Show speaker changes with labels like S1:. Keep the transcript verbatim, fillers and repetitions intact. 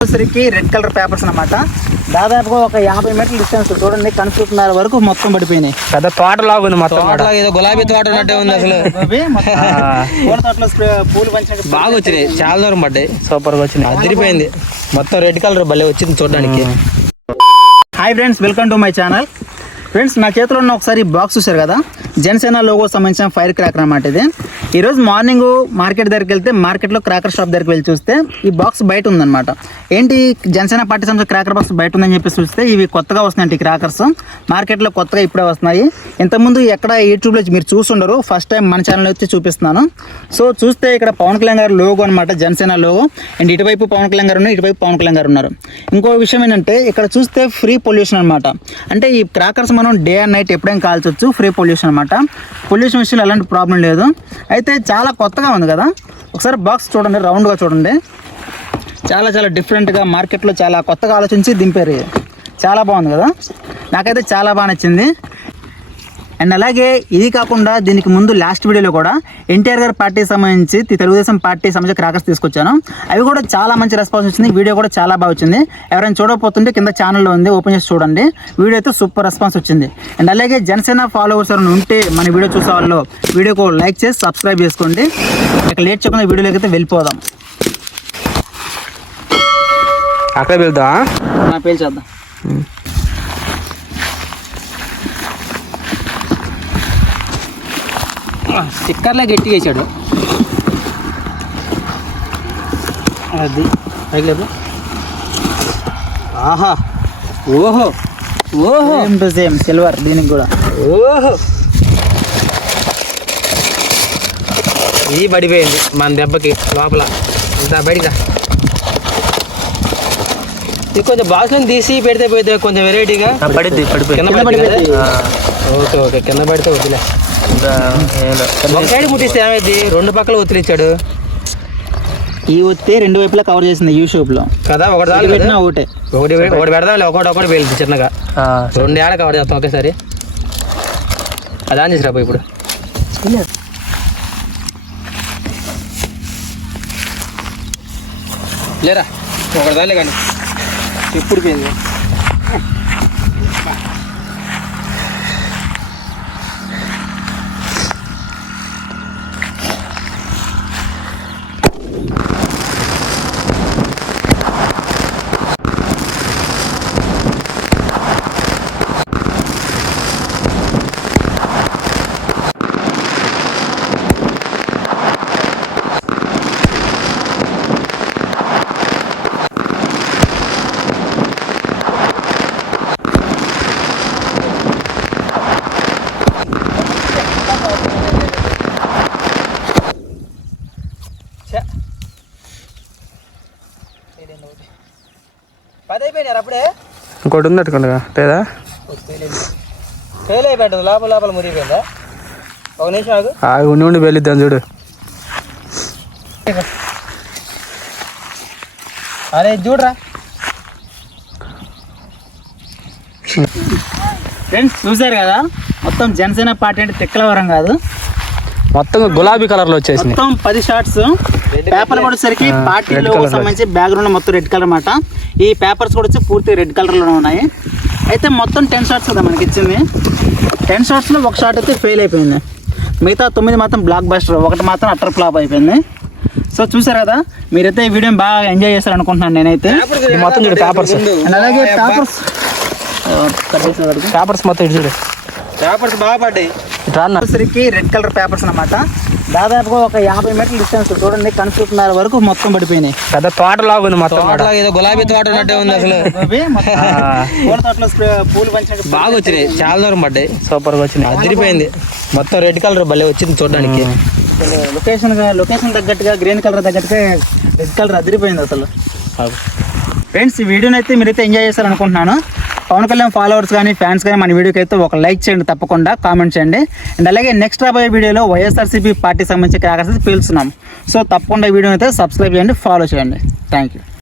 S1: సరికి red colour papers అన్నమాట. దాదాపుగా ఒక యాభై మీటర్ల డిస్టెన్స్ చూడండి, కనుక్కుంటున్నారు వరకు మొత్తం పడిపోయినాయి.
S2: పెద్ద తోట లాగా ఉంది మొత్తం.
S3: ఏదో గులాబీ తోట ఉన్నట్టే ఉంది అసలు.
S1: పూల తోటలో పూలు పంచినట్టు
S3: బాగా వచ్చినాయి, చాలా దూరం పడ్డాయి,
S2: సూపర్ గా వచ్చినాయి,
S3: అదిరిపోయింది. మొత్తం రెడ్ కలర్ భలే వచ్చింది చూడడానికి.
S1: Hi friends, welcome to my channel. Friends, నా చేతిలో ఉన్న ఒకసారి బాక్స్ చూశారు కదా, జనసేన లోగో సంబంధించిన ఫైర్ క్రాకర్ అన్నమాట ఇది. ఈరోజు మార్నింగ్ మార్కెట్ దగ్గరికి వెళ్తే మార్కెట్లో క్రాకర్ షాప్ దగ్గరికి వెళ్ళి చూస్తే ఈ బాక్స్ బయట ఉందన్నమాట. ఏంటి జనసేన పార్టీ సంబంధించిన క్రాకర్ బాక్స్ బయట ఉందని చెప్పి చూస్తే ఇవి కొత్తగా వస్తున్నాయి. ఈ క్రాకర్స్ మార్కెట్లో కొత్తగా ఇప్పుడే వస్తున్నాయి. ఇంతకుముందు ఎక్కడ యూట్యూబ్లో మీరు చూసుండరు, ఫస్ట్ టైం మన ఛానల్ వచ్చి చూపిస్తున్నాను. సో చూస్తే ఇక్కడ పవన్ కళ్యాణ్ గారు లోగో అనమాట, జనసేన లోగో. అండ్ ఇటువైపు పవన్ కళ్యాణ్ గారు ఉన్నారు, ఇటువైపు పవన్ కళ్యాణ్ గారు ఉన్నారు. ఇంకో విషయం ఏంటంటే ఇక్కడ చూస్తే ఫ్రీ పొల్యూషన్ అనమాట. అంటే ఈ క్రాకర్స్ మనం డే అండ్ నైట్ ఎప్పుడైనా కాల్చొచ్చు, ఫ్రీ పొల్యూషన్ అనమాట. పొల్యూషన్ విషయంలో ఎలాంటి ప్రాబ్లం లేదు. అయితే చాలా కొత్తగా ఉంది కదా, ఒకసారి బాక్స్ చూడండి, రౌండ్గా చూడండి. చాలా చాలా డిఫరెంట్గా మార్కెట్లో చాలా కొత్తగా ఆలోచించి దింపారు. చాలా బాగుంది కదా, నాకైతే చాలా బాగా నచ్చింది. అండ్ అలాగే ఇది కాకుండా దీనికి ముందు లాస్ట్ వీడియోలో కూడా ఎన్టీఆర్ గారి పార్టీకి సంబంధించి తెలుగుదేశం పార్టీ సంబంధించి క్రాకర్స్ తీసుకొచ్చాను. అవి కూడా చాలా మంచి రెస్పాన్స్ వచ్చింది, వీడియో కూడా చాలా బాగా వచ్చింది. ఎవరైనా చూడకపోతుంటే కింద ఛానల్లో ఉంది, ఓపెన్ చేసి చూడండి. వీడియో అయితే సూపర్ రెస్పాన్స్ వచ్చింది. అండ్ అలాగే జనసేన ఫాలోవర్స్ ఎవరైనా ఉంటే మన వీడియో చూసే వాళ్ళు వీడియోకు లైక్ చేసి సబ్స్క్రైబ్ చేసుకోండి. ఇక లేట్ చెప్పిన వీడియోలోకి అయితే వెళ్ళిపోదాం.
S2: అక్కడ వెళ్దాం,
S1: నా పేరు చేద్దాం. స్టిక్కర్లే గట్టి వేసాడు. అది పైకి లేదు. ఆహా, ఓహో ఓహో, సేమ్ టు సేమ్ సిల్వర్ దీనికి కూడా.
S3: ఓహో, ఇది పడిపోయింది మన దెబ్బకి లోపల. ఇంత బయటికి ఇది కొంచెం బాక్స్లో తీసి పెడితే పోతే కొంచెం వెరైటీగా
S2: పడిద్ది,
S3: కింద పడిపోయింది. ఓకే ఓకే, కింద పడితే వదిలే. ఒక సైడ్ ముట్టిస్తే ఏమైంది, రెండు పక్కల ఒత్తిలిచ్చాడు.
S1: ఈ ఒత్తి రెండు వైపులా కవర్ చేసింది యూ షేప్ లో
S3: కదా. ఒకటి
S1: పెట్టినా ఒకటే,
S3: ఒకటి ఒకటి పెడదాం, ఒకటి ఒకటి పేలింది చిన్నగా. రెండు ఏడ కవర్ చేస్తాం ఒకేసారి. అది ఆన్ చేసిరా ఇప్పుడు. లేరా ఒకటి దాలే కానీ ఎప్పుడు పోయింది. పది అయిపోయినారు అప్పుడే.
S2: ఇంకోటి ఉంది అట్టుకుండగా లేదా,
S3: ఫెయిల్ అయిపోయింది, లోపల లోపల మురిగిపోయిందా. ఒక నిమిషం ఆగు,
S2: ఆగి ఉండి ఉండి వెళ్ళిద్దాం చూడు.
S3: అరే చూడరా
S1: ఫ్రెండ్స్, చూసారు కదా, మొత్తం జనసేన పార్టీ అంటే తిక్కలవరం కాదు,
S2: మొత్తం గులాబీ కలర్ లో వచ్చేసింది.
S1: మొత్తం పది షార్ట్స్. పేపర్ కూడా వచ్చేసరికి పార్టీలో సంబంధించి బ్యాక్గ్రౌండ్ మొత్తం రెడ్ కలర్ అన్నమాట. ఈ పేపర్స్ కూడా వచ్చి పూర్తి రెడ్ కలర్ లో ఉన్నాయి. అయితే మొత్తం టెన్ షార్ట్స్ కదా మనకి ఇచ్చింది. టెన్ షార్ట్స్ లో ఒక షార్ట్ అయితే ఫెయిల్ అయిపోయింది, మిగతా తొమ్మిది మాత్రం బ్లాక్ బస్టర్, ఒకటి మాత్రం అట్టర్ ఫ్లాప్ అయిపోయింది. సో చూసారు కదా, మీరైతే ఈ వీడియోని బాగా ఎంజాయ్ చేస్తారు అనుకుంటున్నాను నేనైతే.
S2: మొత్తం చూడు పేపర్స్,
S1: అలాగే పేపర్స్
S2: పేపర్స్ మొత్తం ఇటు చూడు,
S3: పేపర్స్ బాగా పడ్డాయి.
S1: సరికి రెడ్ కలర్ పేపర్స్ అన్నమాట. దాదాపుగా ఒక యాభై మీటర్ల డిస్టెన్స్ చూడండి, కనుక్కుంటున్నారు వరకు మొత్తం పడిపోయినాయి.
S2: పెద్ద తోట లాగా ఉంది మొత్తం.
S3: ఏదో గులాబీ తోట ఉన్నట్టే ఉంది అసలు.
S1: పూల తోటలో పూలు పంచినట్టు
S3: బాగా వచ్చినాయి, చాలా దూరం పడ్డాయి,
S2: సూపర్ గా వచ్చినాయి,
S3: అదిరిపోయింది. మొత్తం రెడ్ కలర్ భలే వచ్చింది చూడడానికి.
S1: లొకేషన్ లొకేషన్ తగ్గట్టుగా గ్రీన్ కలర్ తగ్గట్టుగా రెడ్ కలర్ అదిరిపోయింది అసలు. ఫ్రెండ్స్, ఈ వీడియోని అయితే మీరైతే ఎంజాయ్ చేస్తారు అనుకుంటున్నాను. పవన్ కళ్యాణ్ ఫాలోవర్స్ కానీ ఫ్యాన్స్ కానీ మన వీడియోకి అయితే ఒక లైక్ చేయండి, తప్పకుండా కామెంట్ చేయండి. అండ్ అలాగే నెక్స్ట్ రాబోయే వీడియోలో వైఎస్ఆర్సీపీ పార్టీ సంబంధించి క్రాకర్స్ పీల్చున్నాం. సో తప్పకుండా ఈ వీడియోని అయితే సబ్స్క్రైబ్ చేయండి, ఫాలో చేయండి. Thank you.